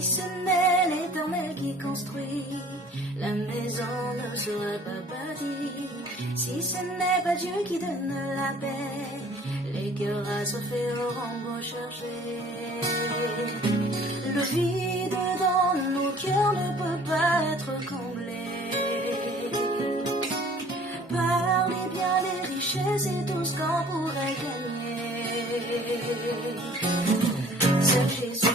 Si ce n'est l'Éternel qui construit, la maison ne sera pas bâtie. Si ce n'est pas Dieu qui donne la paix, les cœurs assoiffés auront beau chercher. Le vide dans nos cœurs ne peut pas être comblé par les biens, les richesses et tout ce qu'on pourrait gagner. Seul Jésus